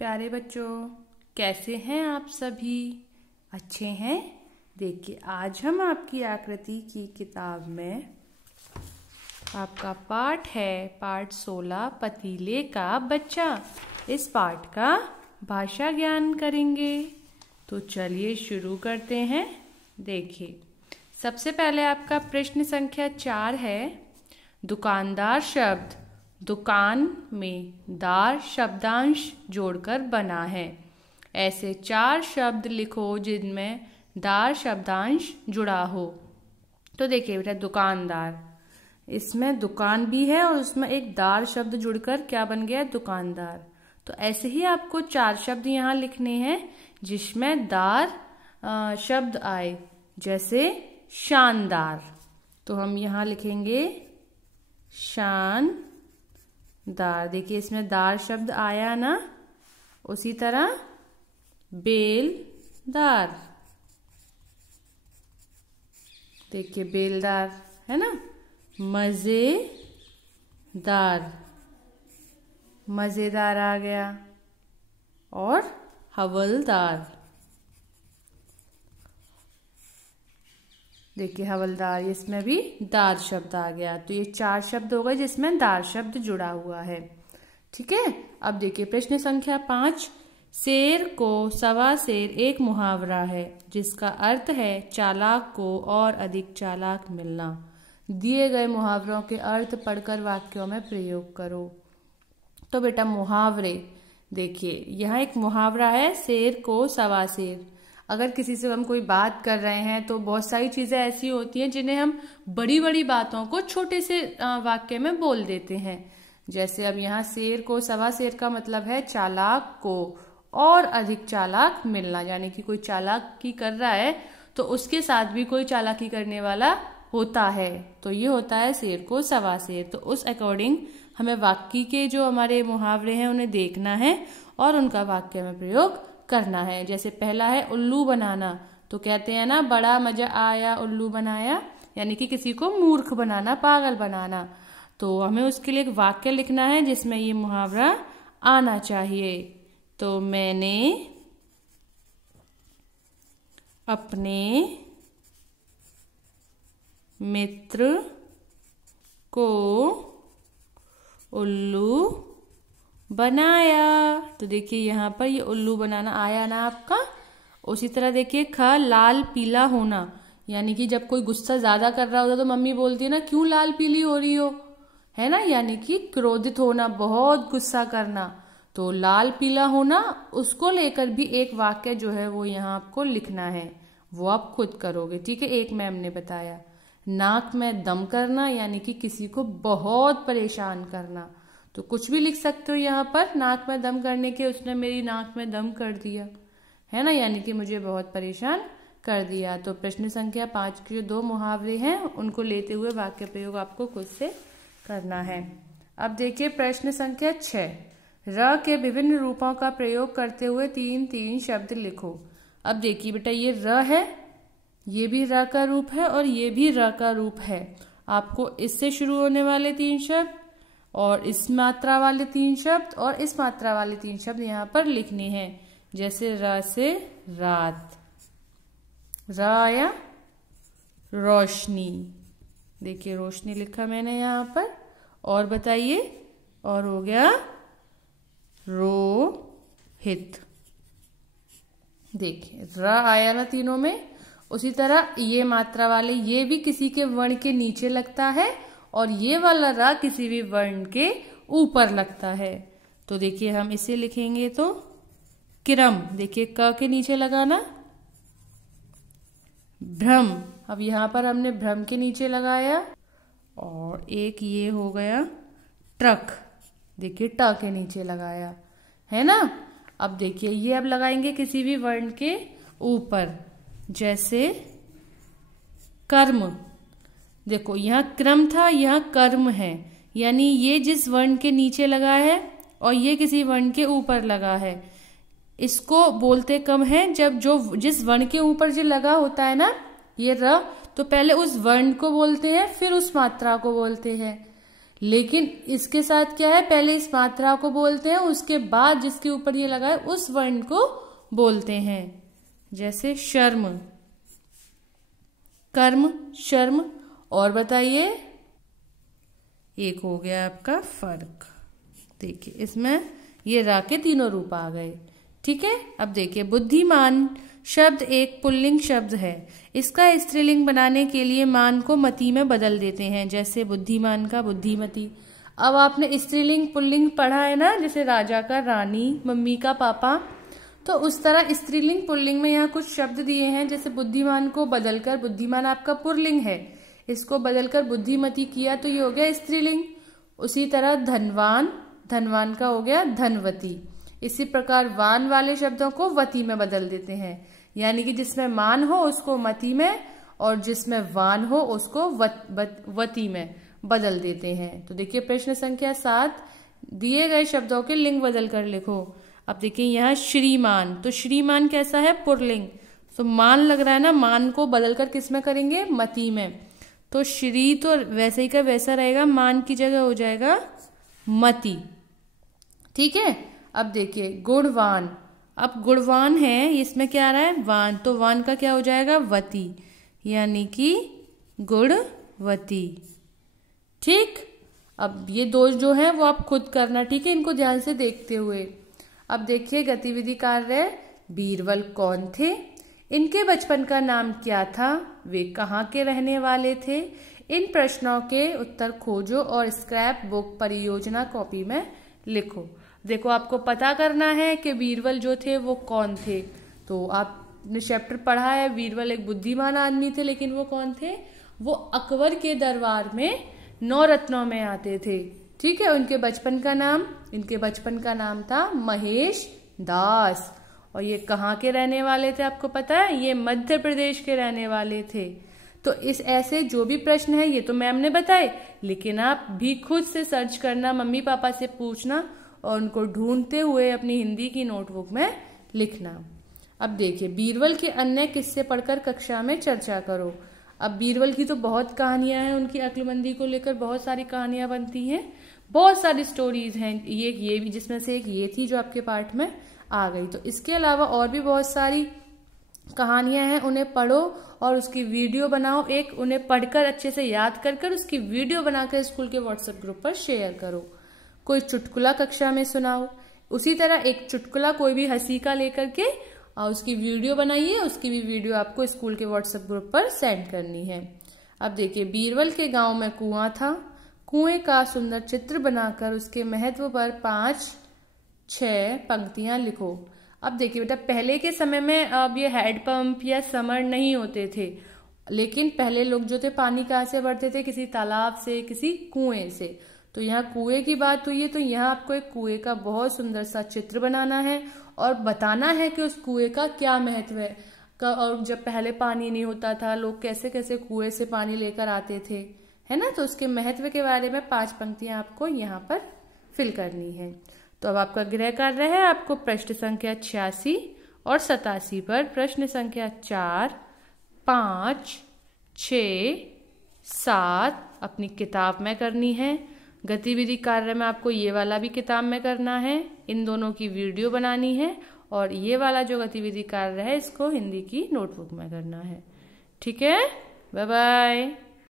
प्यारे बच्चों, कैसे हैं आप सभी? अच्छे हैं? देखिए, आज हम आपकी आकृति की किताब में आपका पाठ है पाठ 16 पतीले का बच्चा। इस पाठ का भाषा ज्ञान करेंगे। तो चलिए शुरू करते हैं। देखिए, सबसे पहले आपका प्रश्न संख्या 4 है। दुकानदार शब्द दुकान में दार शब्दांश जोड़कर बना है। ऐसे 4 शब्द लिखो जिनमें दार शब्दांश जुड़ा हो। तो देखिए बेटा, दुकानदार, इसमें दुकान भी है और उसमें एक दार शब्द जुड़कर क्या बन गया? दुकानदार। तो ऐसे ही आपको 4 शब्द यहाँ लिखने हैं जिसमें दार शब्द आए, जैसे शानदार। तो हम यहाँ लिखेंगे शानदार। देखिए, इसमें दार शब्द आया ना। उसी तरह बेलदार, देखिए बेलदार है ना। मजेदार, मजेदार आ गया। और हवलदार, देखिए हवलदार, इसमें भी दार शब्द आ गया। तो ये 4 शब्द हो गए जिसमें दार शब्द जुड़ा हुआ है। ठीक है। अब देखिए प्रश्न संख्या 5। शेर को सवा शेर एक मुहावरा है जिसका अर्थ है चालाक को और अधिक चालाक मिलना। दिए गए मुहावरों के अर्थ पढ़कर वाक्यों में प्रयोग करो। तो बेटा मुहावरे, देखिए यहाँ एक मुहावरा है, शेर को सवा शेर। अगर किसी से हम कोई बात कर रहे हैं तो बहुत सारी चीजें ऐसी होती हैं जिन्हें हम बड़ी बड़ी बातों को छोटे से वाक्य में बोल देते हैं। जैसे अब यहाँ शेर को सवा शेर का मतलब है चालाक को और अधिक चालाक मिलना, यानी कि कोई चालाकी कर रहा है तो उसके साथ भी कोई चालाकी करने वाला होता है। तो ये होता है शेर को सवा शेर। तो उस अकॉर्डिंग हमें वाक्य के जो हमारे मुहावरे हैं उन्हें देखना है और उनका वाक्य में प्रयोग करना है। जैसे पहला है उल्लू बनाना। तो कहते हैं ना, बड़ा मजा आया उल्लू बनाया, यानी कि किसी को मूर्ख बनाना, पागल बनाना। तो हमें उसके लिए एक वाक्य लिखना है जिसमें ये मुहावरा आना चाहिए। तो मैंने अपने मित्र को उल्लू बनाया। तो देखिए यहाँ पर ये उल्लू बनाना आया ना आपका। उसी तरह देखिए लाल पीला होना, यानी कि जब कोई गुस्सा ज्यादा कर रहा होता तो मम्मी बोलती है ना, क्यों लाल पीली हो रही हो, है ना, यानी कि क्रोधित होना, बहुत गुस्सा करना। तो लाल पीला होना, उसको लेकर भी एक वाक्य जो है वो यहाँ आपको लिखना है। वो आप खुद करोगे। ठीक है। एक मैम ने बताया। नाक में दम करना, यानी कि किसी को बहुत परेशान करना। तो कुछ भी लिख सकते हो यहाँ पर। नाक में दम करने के, उसने मेरी नाक में दम कर दिया, है ना, यानी कि मुझे बहुत परेशान कर दिया। तो प्रश्न संख्या 5 के जो 2 मुहावरे हैं उनको लेते हुए वाक्य प्रयोग आपको खुद से करना है। अब देखिए प्रश्न संख्या 6। र के विभिन्न रूपों का प्रयोग करते हुए 3 शब्द लिखो। अब देखिए बेटा, ये र है, ये भी र का रूप है और ये भी र का रूप है। आपको इससे शुरू होने वाले 3 शब्द और इस मात्रा वाले 3 शब्द और इस मात्रा वाले 3 शब्द यहाँ पर लिखने हैं। जैसे र से रात, र आया रोशनी, देखिए रोशनी लिखा मैंने यहाँ पर। और बताइए, और हो गया रोहित। देखिए र आया ना तीनों में। उसी तरह ये मात्रा वाले, ये भी किसी के वर्ण के नीचे लगता है और ये वाला रा किसी भी वर्ण के ऊपर लगता है। तो देखिए हम इसे लिखेंगे तो किरम, देखिए क के नीचे लगाना, भ्रम। अब यहाँ पर हमने भ्रम के नीचे लगाया। और एक ये हो गया ट्रक, देखिए ट के नीचे लगाया, है ना। अब देखिए ये अब लगाएंगे किसी भी वर्ण के ऊपर, जैसे कर्म। देखो यहाँ क्रम था, यहाँ कर्म है, यानी ये जिस वर्ण के नीचे लगा है और ये किसी वर्ण के ऊपर लगा है, इसको बोलते कम है जब जिस वर्ण के ऊपर जो लगा होता है ना, ये र, तो पहले उस वर्ण को बोलते हैं फिर उस मात्रा को बोलते हैं। लेकिन इसके साथ क्या है, पहले इस मात्रा को बोलते हैं, उसके बाद जिसके ऊपर ये लगा है उस वर्ण को बोलते हैं। जैसे शर्म, कर्म, शर्म। और बताइए, एक हो गया आपका फर्क। देखिए इसमें ये रा के तीनों रूप आ गए। ठीक है, अब देखिए बुद्धिमान शब्द एक पुल्लिंग शब्द है। इसका स्त्रीलिंग बनाने के लिए मान को मति में बदल देते हैं। जैसे बुद्धिमान का बुद्धिमती। अब आपने स्त्रीलिंग पुल्लिंग पढ़ा है ना, जैसे राजा का रानी, मम्मी का पापा। तो उस तरह स्त्रीलिंग पुल्लिंग में यहाँ कुछ शब्द दिए हैं। जैसे बुद्धिमान को बदलकर, बुद्धिमान आपका पुल्लिंग है, इसको बदलकर बुद्धिमती किया तो ये हो गया स्त्रीलिंग। उसी तरह धनवान, धनवान का हो गया धनवती। इसी प्रकार वान वाले शब्दों को वती में बदल देते हैं, यानी कि जिसमें मान हो उसको मति में और जिसमें वान हो उसको वती में बदल देते हैं। तो देखिए प्रश्न संख्या 7, दिए गए शब्दों के लिंग बदल कर लिखो। अब देखिए यहाँ श्रीमान, तो श्रीमान कैसा है, पुरलिंग। तो मान लग रहा है ना, मान को बदलकर किस में करेंगे, मति में। तो श्री तो वैसे ही का वैसा रहेगा, मान की जगह हो जाएगा मति। ठीक है, अब देखिए गुणवान। अब गुणवान है, इसमें क्या आ रहा है, वान, तो वान का क्या हो जाएगा, वती, यानी कि गुणवती। ठीक, अब ये दो जो है वो आप खुद करना, ठीक है, इनको ध्यान से देखते हुए। अब देखिए गतिविधि कार्य, बीरबल कौन थे, इनके बचपन का नाम क्या था, वे कहाँ के रहने वाले थे। इन प्रश्नों के उत्तर खोजो और स्क्रैप बुक परियोजना कॉपी में लिखो। देखो आपको पता करना है कि बीरबल जो थे वो कौन थे। तो आपने चैप्टर पढ़ा है, बीरबल एक बुद्धिमान आदमी थे, लेकिन वो कौन थे, वो अकबर के दरबार में 9 रत्नों में आते थे। ठीक है, उनके बचपन का नाम, इनके बचपन का नाम था महेश दास। और ये कहाँ के रहने वाले थे आपको पता है, ये मध्य प्रदेश के रहने वाले थे। तो इस ऐसे जो भी प्रश्न है ये तो मैम ने बताए, लेकिन आप भी खुद से सर्च करना, मम्मी पापा से पूछना और उनको ढूंढते हुए अपनी हिंदी की नोटबुक में लिखना। अब देखिए बीरबल के अन्य किस्से पढ़कर कक्षा में चर्चा करो। अब बीरबल की तो बहुत कहानियां हैं, उनकी अक्लमंदी को लेकर बहुत सारी कहानियां बनती हैं, बहुत सारी स्टोरीज हैं। ये भी, जिसमें से एक ये थी जो आपके पाठ में आ गई। तो इसके अलावा और भी बहुत सारी कहानियां हैं, उन्हें पढ़ो और उसकी वीडियो बनाओ। एक उन्हें पढ़कर अच्छे से याद कर उसकी वीडियो बनाकर स्कूल के व्हाट्सएप ग्रुप पर शेयर करो। कोई चुटकुला कक्षा में सुनाओ, उसी तरह एक चुटकुला कोई भी हंसी का लेकर के और उसकी वीडियो बनाइए, उसकी भी वीडियो आपको स्कूल के व्हाट्सएप ग्रुप पर सेंड करनी है। अब देखिए बीरबल के गांव में कुआं था, कुएं का सुंदर चित्र बनाकर उसके महत्व पर 5-6 पंक्तियां लिखो। अब देखिए बेटा, पहले के समय में अब ये हैंडपंप या समर नहीं होते थे, लेकिन पहले लोग जो थे पानी कहाँ से भरते थे, किसी तालाब से, किसी कुएं से। तो यहाँ कुएं की बात हुई है, तो यहाँ आपको एक कुएं का बहुत सुंदर सा चित्र बनाना है और बताना है कि उस कुएं का क्या महत्व है। और जब पहले पानी नहीं होता था, लोग कैसे कैसे कुएं से पानी लेकर आते थे, है ना। तो उसके महत्व के बारे में 5 पंक्तियां आपको यहाँ पर फिल करनी है। तो अब आपका गृह कार्य है, आपको प्रश्न संख्या 86 और 87 पर प्रश्न संख्या 4, 5, 6, 7 अपनी किताब में करनी है। गतिविधि कार्य में आपको ये वाला भी किताब में करना है, इन दोनों की वीडियो बनानी है और ये वाला जो गतिविधि कार्य है इसको हिंदी की नोटबुक में करना है। ठीक है, बाय बाय।